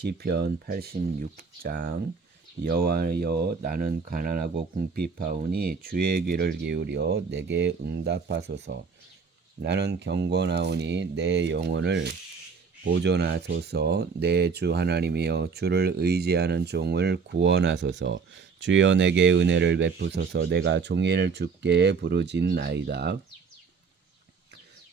시편 86장 여호와여 나는 가난하고 궁핍하오니 주의 귀를 기울여 내게 응답하소서. 나는 경건하오니 내 영혼을 보존하소서. 내 주 하나님이여 주를 의지하는 종을 구원하소서. 주여 내게 은혜를 베푸소서. 내가 종일 주께 부르짖나이다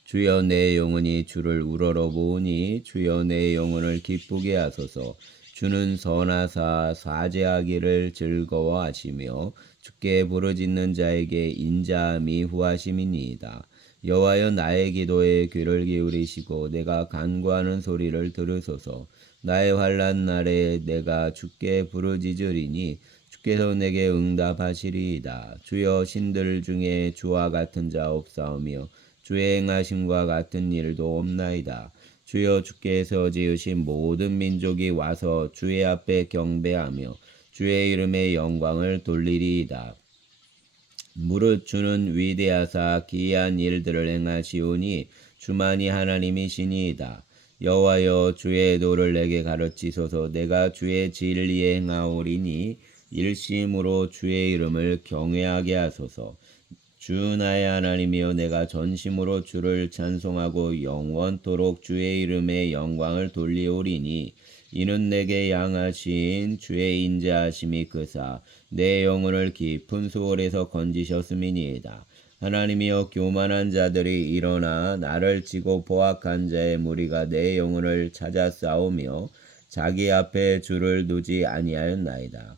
주여 내 영혼이 주를 우러러 보니 주여 내 영혼을 기쁘게 하소서. 주는 선하사 사죄하기를 즐거워하시며 주께 부르짖는 자에게 인자함이 후하심이니이다. 여호와여 나의 기도에 귀를 기울이시고 내가 간구하는 소리를 들으소서. 나의 환난 날에 내가 주께 부르짖으리니 주께서 내게 응답하시리이다. 주여 신들 중에 주와 같은 자 없사오며 주의 행하심과 같은 일도 없나이다. 주여 주께서 지으신 모든 민족이 와서 주의 앞에 경배하며 주의 이름의 영광을 돌리리이다. 무릇 주는 위대하사 기이한 일들을 행하시오니 주만이 하나님이시니이다. 여호와여 주의 도를 내게 가르치소서 내가 주의 진리에 행하오리니 일심으로 주의 이름을 경외하게 하소서. 주 나의 하나님이여 내가 전심으로 주를 찬송하고 영원토록 주의 이름의 영광을 돌리오리니 이는 내게 양하신 주의 인자하심이 그사 내 영혼을 깊은 수월에서 건지셨음이니이다. 하나님이여 교만한 자들이 일어나 나를 치고 보악한 자의 무리가 내 영혼을 찾아 싸우며 자기 앞에 주를 두지 아니하였나이다.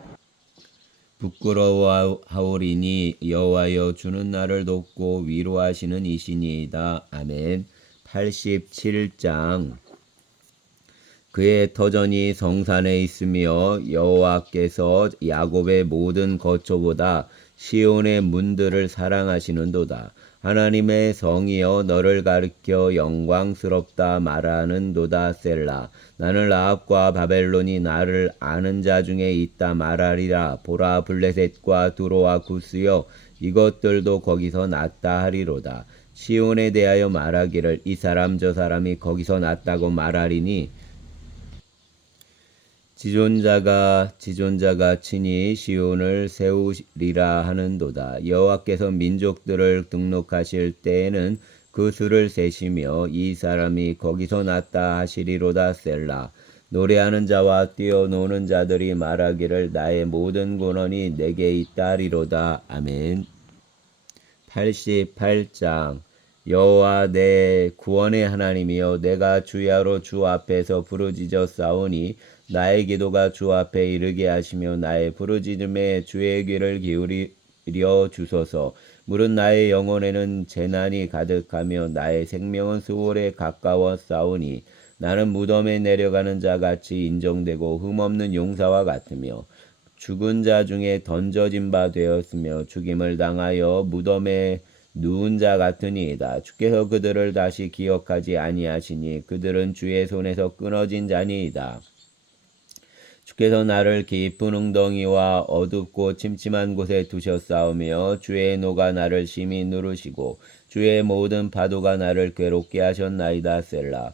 부끄러워하오리니 여호와여 주는 나를 돕고 위로하시는 이시니이다. 아멘. 87장 그의 터전이 성산에 있으며 여호와께서 야곱의 모든 거처보다 시온의 문들을 사랑하시는도다. 하나님의 성이여 너를 가르켜 영광스럽다 말하는 도다 셀라. 나는 라합과 바벨론이 나를 아는 자 중에 있다 말하리라. 보라 블레셋과 두로와 구스여 이것들도 거기서 났다 하리로다. 시온에 대하여 말하기를 이 사람 저 사람이 거기서 났다고 말하리니 지존자가 지존자가 친히 시온을 세우리라 하는도다. 여호와께서 민족들을 등록하실 때에는 그 수를 세시며 이 사람이 거기서 났다 하시리로다 셀라. 노래하는 자와 뛰어노는 자들이 말하기를 나의 모든 권원이 내게 있다리로다. 아멘. 88장 여호와 내 구원의 하나님이여 내가 주야로 주 앞에서 부르짖어 싸우니 나의 기도가 주 앞에 이르게 하시며 나의 부르짖음에 주의 귀를 기울여 주소서. 물은 나의 영혼에는 재난이 가득하며 나의 생명은 수월에 가까워 싸우니 나는 무덤에 내려가는 자 같이 인정되고 흠없는 용사와 같으며 죽은 자 중에 던져진 바 되었으며 죽임을 당하여 무덤에 누운 자 같으니이다. 주께서 그들을 다시 기억하지 아니하시니 그들은 주의 손에서 끊어진 자니이다. 주께서 나를 깊은 웅덩이와 어둡고 침침한 곳에 두셨사오며 주의 노가 나를 심히 누르시고 주의 모든 파도가 나를 괴롭게 하셨나이다 셀라.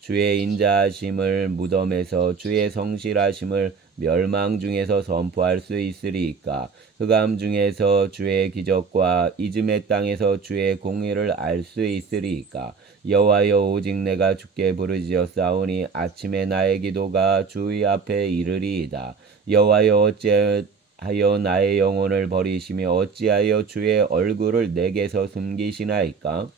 주의 인자하심을 무덤에서 주의 성실하심을 멸망 중에서 선포할 수 있으리이까? 흑암 중에서 주의 기적과 이즘의 땅에서 주의 공의를 알 수 있으리이까? 여호와여 오직 내가 주께 부르짖어 싸우니 아침에 나의 기도가 주의 앞에 이르리이다. 여호와여 어째 하여 나의 영혼을 버리시며 어찌하여 주의 얼굴을 내게서 숨기시나이까?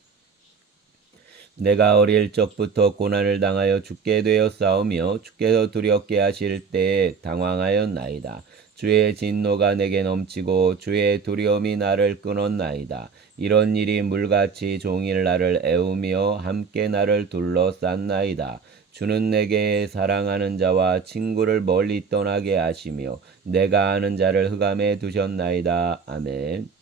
내가 어릴 적부터 고난을 당하여 죽게 되었사오며 주께서 두렵게 하실 때에 당황하였나이다. 주의 진노가 내게 넘치고 주의 두려움이 나를 끊었나이다. 이런 일이 물같이 종일 나를 애우며 함께 나를 둘러쌌나이다. 주는 내게 사랑하는 자와 친구를 멀리 떠나게 하시며 내가 아는 자를 흑암에 두셨나이다. 아멘.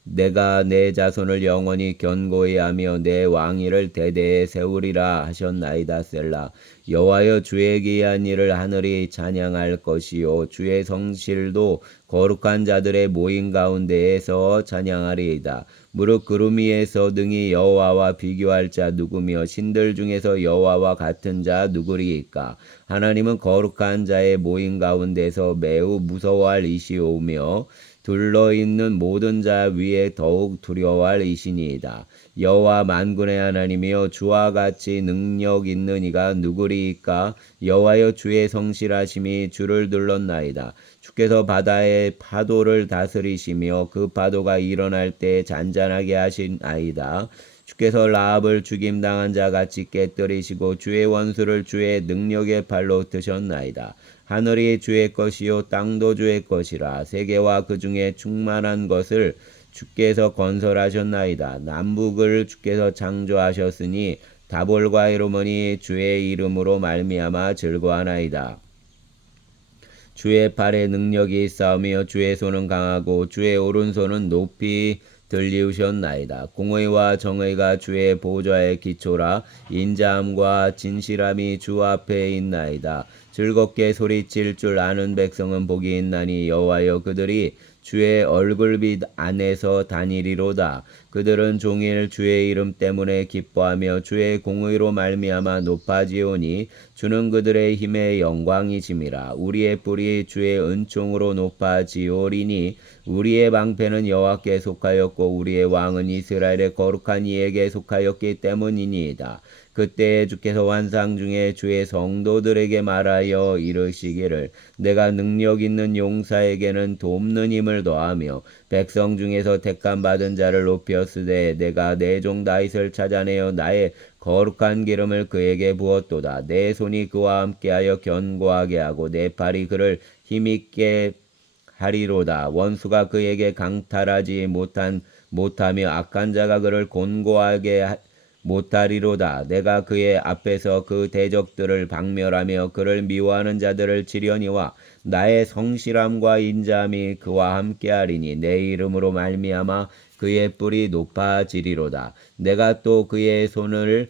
내가 내 자손을 영원히 견고히 하며 내 왕위를 대대에 세우리라 하셨나이다 셀라. 여호와여 주의 기한 일을 하늘이 찬양할 것이요. 주의 성실도 거룩한 자들의 모임 가운데에서 찬양하리이다. 무릇 구름 위에서 등이 여호와와 비교할 자 누구며 신들 중에서 여호와와 같은 자 누구리이까? 하나님은 거룩한 자의 모임 가운데서 매우 무서워할 이시오며 둘러 있는 모든 자 위에 더욱 두려워할 이시니이다. 여호와 만군의 하나님이여 주와 같이 능력 있는 이가 누구리이까 여호와여 주의 성실하심이 주를 둘렀나이다. 주께서 바다의 파도를 다스리시며 그 파도가 일어날 때 잔잔하게 하신 아이다. 주께서 라합을 죽임당한 자 같이 깨뜨리시고 주의 원수를 주의 능력의 발로 드셨나이다. 하늘이 주의 것이요 땅도 주의 것이라 세계와 그 중에 충만한 것을 주께서 건설하셨나이다. 남북을 주께서 창조하셨으니 다볼과 이로머니 주의 이름으로 말미암아 즐거하나이다. 주의 팔에 능력이 있사오며 주의 손은 강하고 주의 오른손은 높이 들리우셨나이다. 공의와 정의가 주의 보좌의 기초라 인자함과 진실함이 주 앞에 있나이다. 즐겁게 소리칠 줄 아는 백성은 복이 있나니 여호와여 그들이 주의 얼굴빛 안에서 다니리로다. 그들은 종일 주의 이름 때문에 기뻐하며 주의 공의로 말미암아 높아지오니 주는 그들의 힘의 영광이심이라. 우리의 뿔이 주의 은총으로 높아지오리니 우리의 방패는 여호와께 속하였고 우리의 왕은 이스라엘의 거룩한 이에게 속하였기 때문이니이다. 그때 주께서 환상 중에 주의 성도들에게 말하여 이르시기를 내가 능력 있는 용사에게는 돕는 힘을 더하며 백성 중에서 택함 받은 자를 높였으되 내가 내 종 다윗을 찾아내어 나의 거룩한 기름을 그에게 부었도다. 내 손이 그와 함께하여 견고하게 하고 내 팔이 그를 힘있게 하리로다. 원수가 그에게 강탈하지 못한 못하며 악한 자가 그를 곤고하게 하, 못하리로다. 내가 그의 앞에서 그 대적들을 박멸하며 그를 미워하는 자들을 지려니와 나의 성실함과 인자함이 그와 함께하리니 내 이름으로 말미암아 그의 뿔이 높아지리로다. 내가 또 그의 손을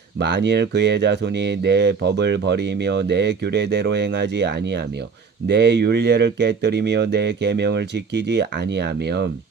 만일 그의 자손이 내 법을 버리며 내 규례대로 행하지 아니하며 내 율례를 깨뜨리며 내 계명을 지키지 아니하면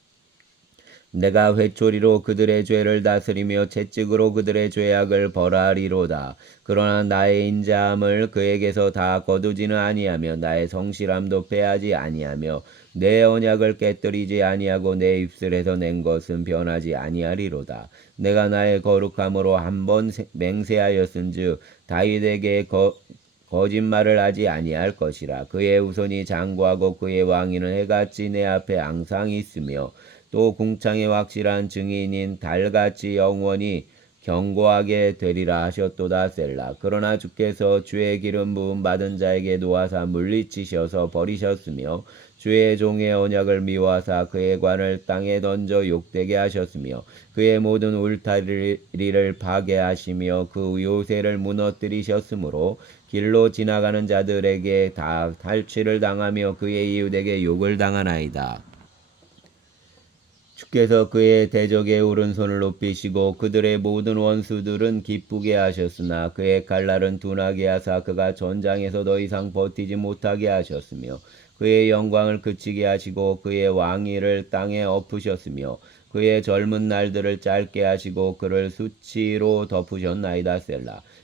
내가 회초리로 그들의 죄를 다스리며 채찍으로 그들의 죄악을 벌하리로다. 그러나 나의 인자함을 그에게서 다 거두지는 아니하며 나의 성실함도 빼하지 아니하며 내 언약을 깨뜨리지 아니하고 내 입술에서 낸 것은 변하지 아니하리로다. 내가 나의 거룩함으로 한 번 맹세하였은즉 다윗에게 거, 거짓말을 하지 아니할 것이라. 그의 우선이 장구하고 그의 왕위는 해같이 내 앞에 항상 있으며 또 궁창의 확실한 증인인 달같이 영원히 경고하게 되리라 하셨도다 셀라. 그러나 주께서 주의 기름 부음 받은 자에게 놓아사 물리치셔서 버리셨으며 주의 종의 언약을 미워하사 그의 관을 땅에 던져 욕되게 하셨으며 그의 모든 울타리를 파괴하시며 그 요새를 무너뜨리셨으므로 길로 지나가는 자들에게 다 탈취를 당하며 그의 이웃에게 욕을 당하나이다. 주께서 그의 대적의 오른손을 높이시고 그들의 모든 원수들은 기쁘게 하셨으나 그의 칼날은 둔하게 하사 그가 전장에서 더 이상 버티지 못하게 하셨으며 그의 영광을 그치게 하시고 그의 왕위를 땅에 엎으셨으며 그의 젊은 날들을 짧게 하시고 그를 수치로 덮으셨나이다 셀라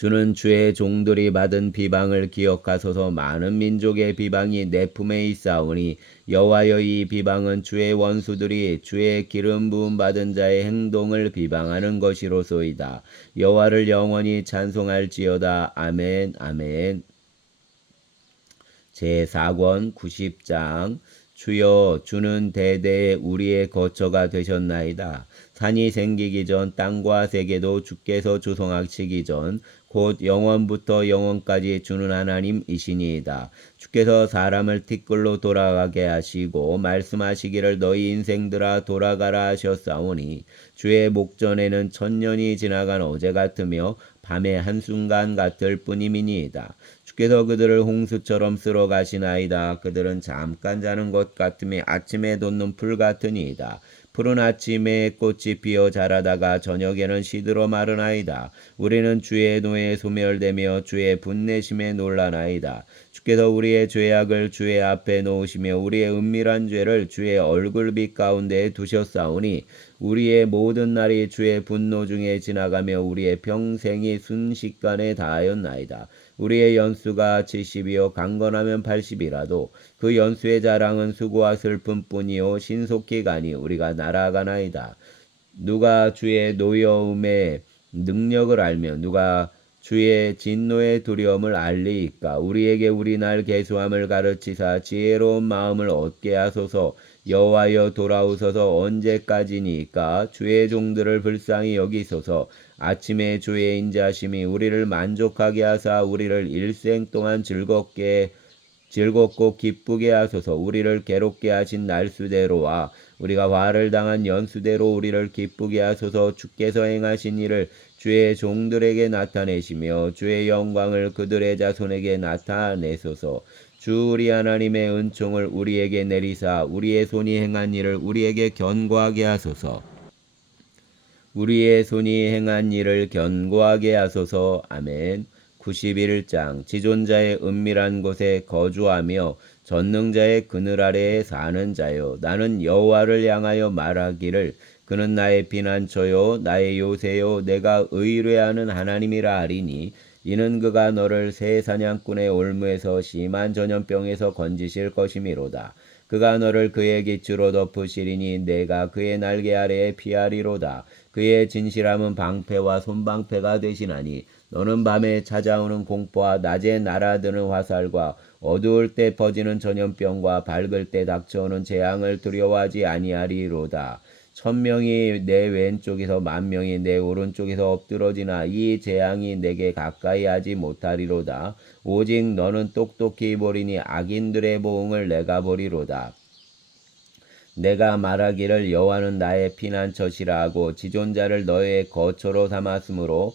주는 주의 종들이 받은 비방을 기억하소서. 많은 민족의 비방이 내 품에 있사오니 여호와여 이 비방은 주의 원수들이 주의 기름 부음 받은 자의 행동을 비방하는 것이로소이다. 여호와를 영원히 찬송할지어다. 아멘 아멘. 제4권 90장. 주여 주는 대대에 우리의 거처가 되셨나이다. 산이 생기기 전 땅과 세계도 주께서 조성하시기 전 곧 영원부터 영원까지 주는 하나님이시니이다. 주께서 사람을 티끌로 돌아가게 하시고 말씀하시기를 너희 인생들아 돌아가라 하셨사오니 주의 목전에는 천년이 지나간 어제 같으며 밤의 한순간 같을 뿐임이니이다. 주께서 그들을 홍수처럼 쓸어 가시나이다. 그들은 잠깐 자는 것 같으며 아침에 돋는 풀 같으니이다. 푸른 아침에 꽃이 피어 자라다가 저녁에는 시들어 마르나이다. 우리는 주의 노에 소멸되며 주의 분내심에 놀라나이다. 주께서 우리의 죄악을 주의 앞에 놓으시며 우리의 은밀한 죄를 주의 얼굴빛 가운데 두셨사오니 우리의 모든 날이 주의 분노 중에 지나가며 우리의 평생이 순식간에 다하였나이다. 우리의 연수가 70이요 강건하면 80이라도 그 연수의 자랑은 수고와 슬픔뿐이요 신속히 가니 우리가 날아가나이다. 누가 주의 노여움의 능력을 알며 누가 주의 진노의 두려움을 알리이까? 우리에게 우리 날 개수함을 가르치사 지혜로운 마음을 얻게 하소서. 여호와여 돌아오소서. 언제까지니까? 주의 종들을 불쌍히 여기소서. 아침에 주의 인자심이 우리를 만족하게 하사 우리를 일생 동안 즐겁게 즐겁고 기쁘게 하소서. 우리를 괴롭게 하신 날수대로와 우리가 화를 당한 연수대로 우리를 기쁘게 하소서. 주께서 행하신 일을 주의 종들에게 나타내시며 주의 영광을 그들의 자손에게 나타내소서 주 우리 하나님의 은총을 우리에게 내리사 우리의 손이 행한 일을 우리에게 견고하게 하소서. 우리의 손이 행한 일을 견고하게 하소서. 아멘. 91장 지존자의 은밀한 곳에 거주하며 전능자의 그늘 아래에 사는 자요 나는 여호와를 향하여 말하기를 그는 나의 피난처요 나의 요새요 내가 의뢰하는 하나님이라 하리니 이는 그가 너를 새 사냥꾼의 올무에서 심한 전염병에서 건지실 것이미로다. 그가 너를 그의 기추로 덮으시리니 내가 그의 날개 아래에 피하리로다. 그의 진실함은 방패와 손방패가 되시나니 너는 밤에 찾아오는 공포와 낮에 날아드는 화살과 어두울 때 퍼지는 전염병과 밝을 때 닥쳐오는 재앙을 두려워하지 아니하리로다. 천명이 내 왼쪽에서 만명이 내 오른쪽에서 엎드러지나 이 재앙이 내게 가까이 하지 못하리로다. 오직 너는 똑똑히 보리니 악인들의 보응을 내가 보리로다. 내가 말하기를 여호와는 나의 피난처시라 하고 지존자를 너의 거처로 삼았으므로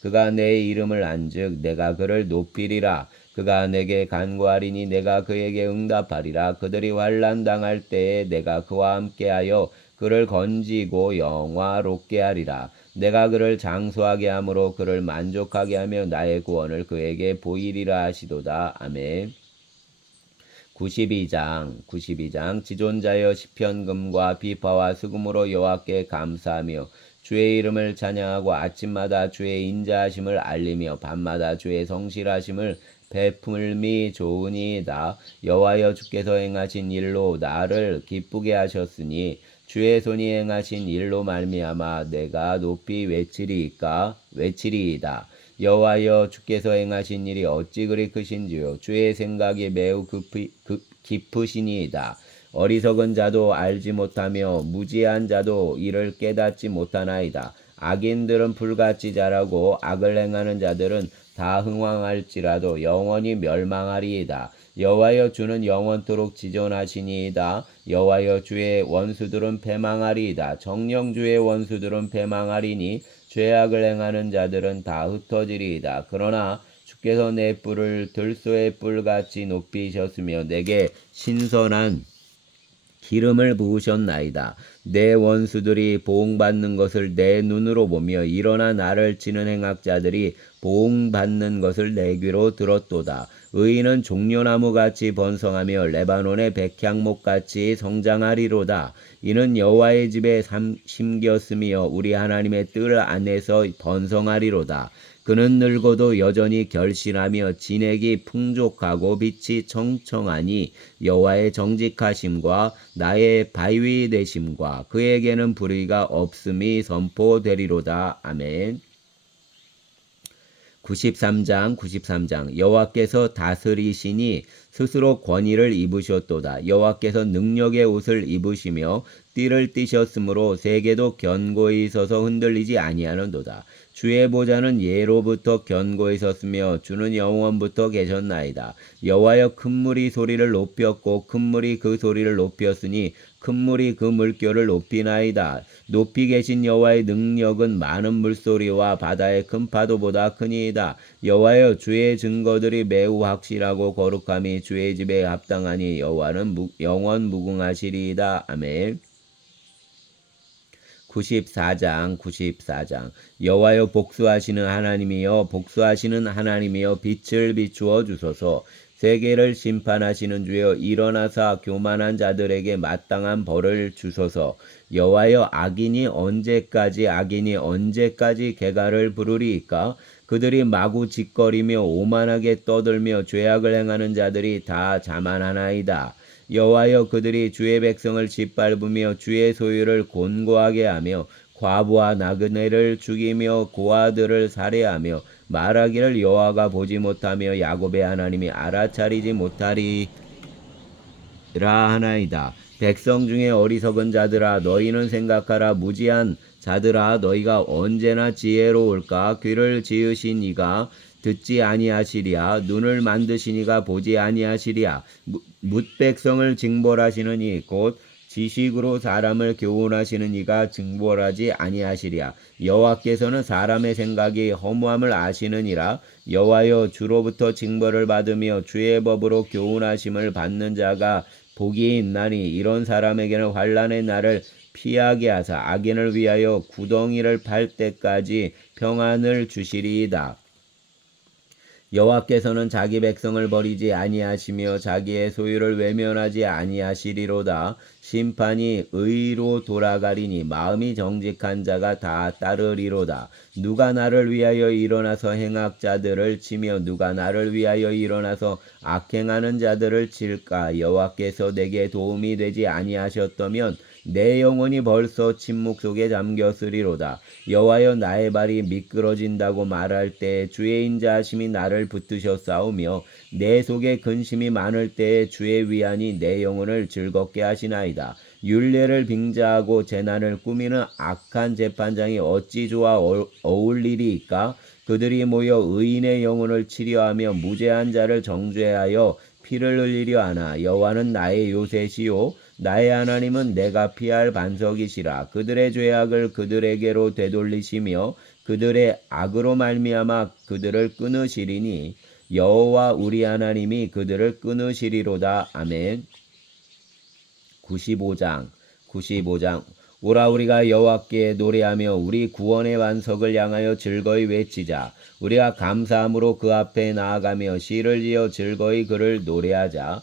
그가 내 이름을 안즉 내가 그를 높이리라. 그가 내게 간구하리니 내가 그에게 응답하리라. 그들이 환란 당할 때에 내가 그와 함께하여 그를 건지고 영화롭게 하리라. 내가 그를 장수하게 함으로 그를 만족하게 하며 나의 구원을 그에게 보이리라 하시도다. 아멘. 92장 92장 지존자여 시편금과 비파와 수금으로 여호와께 감사하며 주의 이름을 찬양하고 아침마다 주의 인자하심을 알리며 밤마다 주의 성실하심을 베풀미 좋으니이다. 여호와여 주께서 행하신 일로 나를 기쁘게 하셨으니 주의 손이 행하신 일로 말미암아 내가 높이 외치리이까? 외치리이다. 여호와여 주께서 행하신 일이 어찌 그리 크신지요? 주의 생각이 매우 급히, 급, 깊으시니이다 어리석은 자도 알지 못하며 무지한 자도 이를 깨닫지 못하나이다. 악인들은 불같이 자라고 악을 행하는 자들은 다 흥왕할지라도 영원히 멸망하리이다. 여호와여 주는 영원토록 지존하시니이다. 여호와여 주의 원수들은 패망하리이다. 정령 주의 원수들은 패망하리니 죄악을 행하는 자들은 다 흩어지리이다. 그러나 주께서 내 뿔을 들소의 뿔같이 높이셨으며 내게 신선한 기름을 부으셨나이다. 내 원수들이 보응받는 것을 내 눈으로 보며 일어나 나를 치는 행악자들이 보응받는 것을 내 귀로 들었도다. 의인은 종려나무같이 번성하며 레바논의 백향목같이 성장하리로다. 이는 여호와의 집에 삼, 심겼으며 우리 하나님의 뜰 안에서 번성하리로다. 그는 늙어도 여전히 결실하며 진액이 풍족하고 빛이 청청하니 여호와의 정직하심과 나의 바위 되심과 그에게는 불의가 없음이 선포되리로다. 아멘. 93장 93장. 여호와께서 다스리시니 스스로 권위를 입으셨도다. 여호와께서 능력의 옷을 입으시며 띠를 띠셨으므로 세계도 견고히 서서 흔들리지 아니하는도다. 주의 보좌는 예로부터 견고히 섰으며 주는 영원부터 계셨나이다. 여호와여 큰 물이 소리를 높였고 큰 물이 그 소리를 높였으니 큰 물이 그 물결을 높이나이다. 높이 계신 여호와의 능력은 많은 물소리와 바다의 큰 파도보다 크니이다. 여호와여 주의 증거들이 매우 확실하고 거룩함이 주의 집에 합당하니 여호와는 영원 무궁하시리이다. 아멘. 94장 94장 여호와여 복수하시는 하나님이여 복수하시는 하나님이여 빛을 비추어 주소서 세계를 심판하시는 주여 일어나사 교만한 자들에게 마땅한 벌을 주소서. 여호와여 악인이 언제까지 악인이 언제까지 개가를 부르리이까? 그들이 마구 짓거리며 오만하게 떠들며 죄악을 행하는 자들이 다 자만하나이다. 여호와여 그들이 주의 백성을 짓밟으며 주의 소유를 곤고하게 하며 과부와 나그네를 죽이며 고아들을 살해하며 말하기를 여호와가 보지 못하며 야곱의 하나님이 알아차리지 못하리라 하나이다. 백성 중에 어리석은 자들아 너희는 생각하라. 무지한 자들아 너희가 언제나 지혜로울까? 귀를 지으신 이가 듣지 아니하시리야 눈을 만드시니가 보지 아니하시리야 묻백성을 징벌하시느니 곧 지식으로 사람을 교훈하시는 이가 증벌하지 아니하시리야 여호와께서는 사람의 생각이 허무함을 아시느니라 여호와여 주로부터 징벌을 받으며 주의 법으로 교훈하심을 받는 자가 복이 있나니 이런 사람에게는 환란의 날을 피하게 하사 악인을 위하여 구덩이를 팔 때까지 평안을 주시리이다. 여호와께서는 자기 백성을 버리지 아니하시며 자기의 소유를 외면하지 아니하시리로다. 심판이 의로 돌아가리니 마음이 정직한 자가 다 따르리로다. 누가 나를 위하여 일어나서 행악자들을 치며 누가 나를 위하여 일어나서 악행하는 자들을 칠까? 여호와께서 내게 도움이 되지 아니하셨다면 내 영혼이 벌써 침묵 속에 잠겼으리로다. 여호와여 나의 발이 미끄러진다고 말할 때 주의 인자하심이 나를 붙드셨사오며 내 속에 근심이 많을 때에 주의 위안이 내 영혼을 즐겁게 하시나이다. 율례를 빙자하고 재난을 꾸미는 악한 재판장이 어찌 좋아 어울리리이까? 그들이 모여 의인의 영혼을 치료하며 무죄한 자를 정죄하여 피를 흘리려 하나 여호와는 나의 요새시요 나의 하나님은 내가 피할 반석이시라. 그들의 죄악을 그들에게로 되돌리시며 그들의 악으로 말미암아 그들을 끊으시리니 여호와 우리 하나님이 그들을 끊으시리로다. 아멘. 95장 95장. 오라 우리가 여호와께 노래하며 우리 구원의 완석을 향하여 즐거이 외치자. 우리가 감사함으로 그 앞에 나아가며 시를 지어 즐거이 그를 노래하자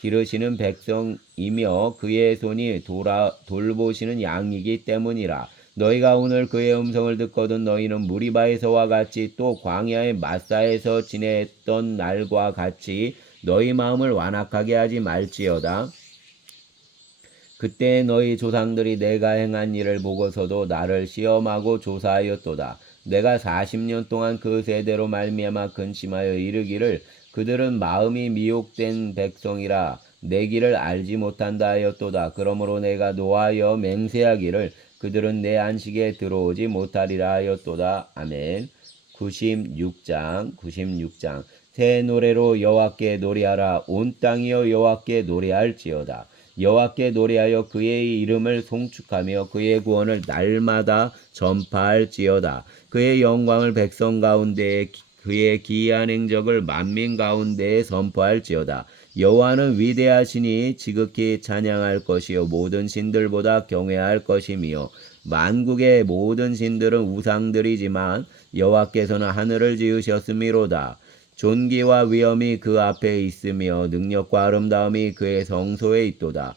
기르시는 백성이며 그의 손이 돌아 돌보시는 양이기 때문이라 너희가 오늘 그의 음성을 듣거든 너희는 무리바에서와 같이 또 광야의 마사에서 지냈던 날과 같이 너희 마음을 완악하게 하지 말지어다 그때 너희 조상들이 내가 행한 일을 보고서도 나를 시험하고 조사하였도다. 내가 40년 동안 그 세대로 말미암아 근심하여 이르기를 그들은 마음이 미혹된 백성이라 내 길을 알지 못한다 하였도다. 그러므로 내가 노하여 맹세하기를 그들은 내 안식에 들어오지 못하리라 하였도다. 아멘. 96장 96장 새 노래로 여호와께 노래하라 온 땅이여 여호와께 노래할지어다. 여호와께 노래하여 그의 이름을 송축하며 그의 구원을 날마다 전파할지어다. 그의 영광을 백성 가운데에 그의 기이한 행적을 만민 가운데에 선포할지어다. 여호와는 위대하시니 지극히 찬양할 것이요 모든 신들보다 경외할 것이며 만국의 모든 신들은 우상들이지만 여호와께서는 하늘을 지으셨음이로다. 존귀와 위엄이 그 앞에 있으며 능력과 아름다움이 그의 성소에 있도다.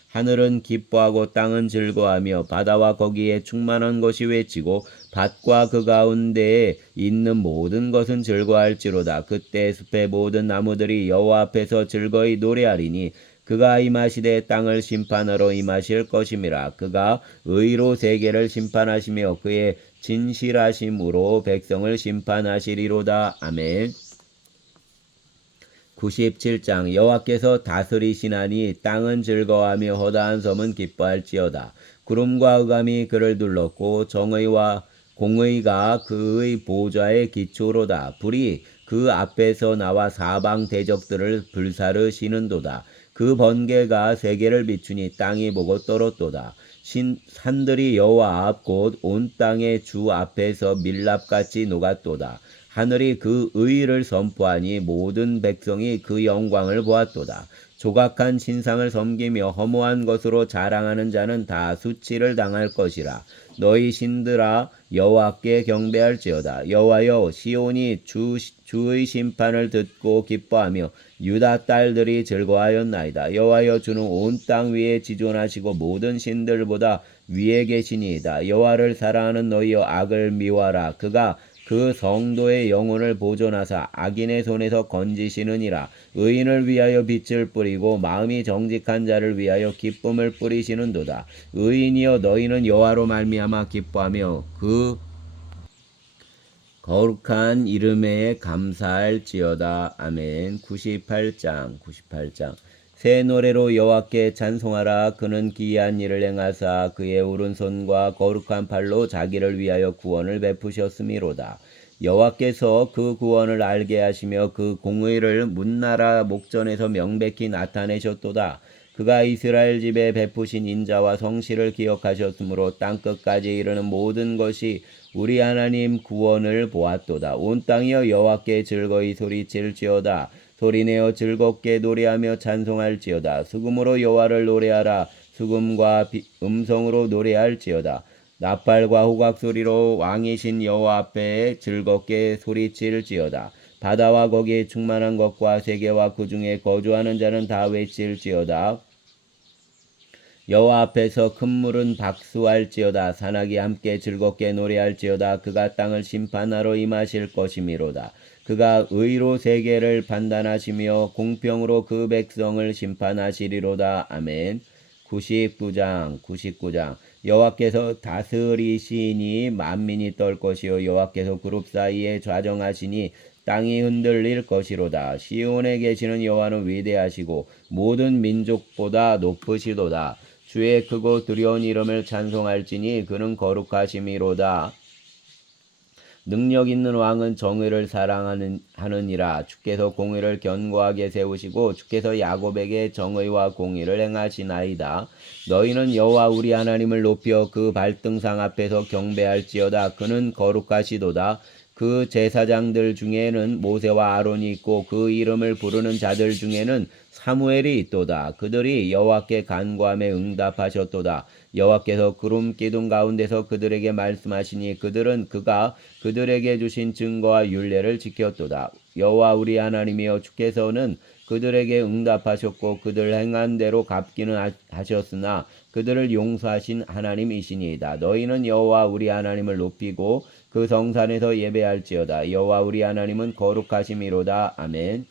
하늘은 기뻐하고 땅은 즐거하며 바다와 거기에 충만한 것이 외치고 밭과 그 가운데에 있는 모든 것은 즐거할지로다. 그때 숲의 모든 나무들이 여호와 앞에서 즐거이 노래하리니 그가 임하시되 땅을 심판하러 임하실 것임이라. 그가 의로 세계를 심판하시며 그의 진실하심으로 백성을 심판하시리로다. 아멘. 97장 여호와께서 다스리시나니 땅은 즐거워하며 허다한 섬은 기뻐할지어다. 구름과 흑암이 그를 둘렀고 정의와 공의가 그의 보좌의 기초로다. 불이 그 앞에서 나와 사방 대적들을 불사르시는도다. 그 번개가 세계를 비추니 땅이 보고 떨었도다. 신, 산들이 여호와 앞 곧 온 땅의 주 앞에서 밀랍같이 녹았도다. 하늘이 그 의를 선포하니 모든 백성이 그 영광을 보았도다. 조각한 신상을 섬기며 허무한 것으로 자랑하는 자는 다 수치를 당할 것이라. 너희 신들아 여호와께 경배할지어다. 여호와여 시온이 주 주의 심판을 듣고 기뻐하며 유다 딸들이 즐거워하였나이다. 여호와여 주는 온 땅 위에 지존하시고 모든 신들보다 위에 계시니이다. 여호와를 사랑하는 너희여 악을 미워하라. 그가 그 성도의 영혼을 보존하사 악인의 손에서 건지시느니라. 의인을 위하여 빛을 뿌리고 마음이 정직한 자를 위하여 기쁨을 뿌리시는도다. 의인이여 너희는 여호와로 말미암아 기뻐하며 그 거룩한 이름에 감사할지어다. 아멘. 98장 98장 새 노래로 여호와께 찬송하라. 그는 기이한 일을 행하사 그의 오른손과 거룩한 팔로 자기를 위하여 구원을 베푸셨음이로다. 여호와께서 그 구원을 알게 하시며 그 공의를 문나라 목전에서 명백히 나타내셨도다. 그가 이스라엘 집에 베푸신 인자와 성실을 기억하셨으므로 땅 끝까지 이르는 모든 것이 우리 하나님 구원을 보았도다. 온 땅이여 여호와께 즐거이 소리칠지어다 소리내어 즐겁게 노래하며 찬송할지어다. 수금으로 여호와를 노래하라. 수금과 음성으로 노래할지어다. 나팔과 호각 소리로 왕이신 여호와 앞에 즐겁게 소리칠지어다. 바다와 거기에 충만한 것과 세계와 그 중에 거주하는 자는 다 외칠지어다. 여호와 앞에서 큰 물은 박수할지어다 산악이 함께 즐겁게 노래할지어다 그가 땅을 심판하러 임하실 것이미로다 그가 의로 세계를 판단하시며 공평으로 그 백성을 심판하시리로다. 아멘. 99장 99장. 여호와께서 다스리시니 만민이 떨 것이요 여호와께서 그룹 사이에 좌정하시니 땅이 흔들릴 것이로다. 시온에 계시는 여호와는 위대하시고 모든 민족보다 높으시도다. 주의 크고 두려운 이름을 찬송할지니 그는 거룩하심이로다 능력 있는 왕은 정의를 사랑하는 하느니라 주께서 공의를 견고하게 세우시고 주께서 야곱에게 정의와 공의를 행하시나이다 너희는 여호와 우리 하나님을 높여 그 발등상 앞에서 경배할지어다 그는 거룩하시도다 그 제사장들 중에는 모세와 아론이 있고 그 이름을 부르는 자들 중에는 사무엘이 있도다. 그들이 여호와께 간구함에 응답하셨도다. 여호와께서 구름 기둥 가운데서 그들에게 말씀하시니 그들은 그가 그들에게 주신 증거와 율례를 지켰도다. 여호와 우리 하나님이여 주께서는 그들에게 응답하셨고 그들 행한 대로 갚기는 하- 하셨으나 그들을 용서하신 하나님이시니이다. 너희는 여호와 우리 하나님을 높이고 그 성산에서 예배할지어다. 여호와 우리 하나님은 거룩하심이로다. 아멘.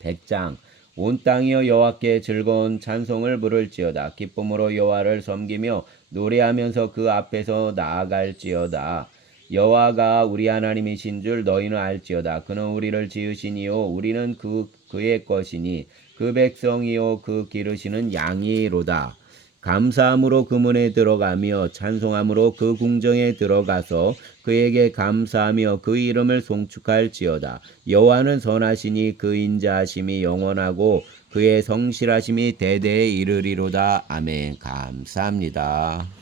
백장 온 땅이여 여호와께 즐거운 찬송을 부를지어다. 기쁨으로 여호와를 섬기며 노래하면서 그 앞에서 나아갈지어다. 여호와가 우리 하나님이신 줄 너희는 알지어다. 그는 우리를 지으시니요 우리는 그 그의 것이니 그 백성이요 그 기르시는 양이로다. 감사함으로 그 문에 들어가며 찬송함으로 그 궁정에 들어가서 그에게 감사하며 그 이름을 송축할지어다. 여호와는 선하시니 그 인자하심이 영원하고 그의 성실하심이 대대에 이르리로다. 아멘. 감사합니다.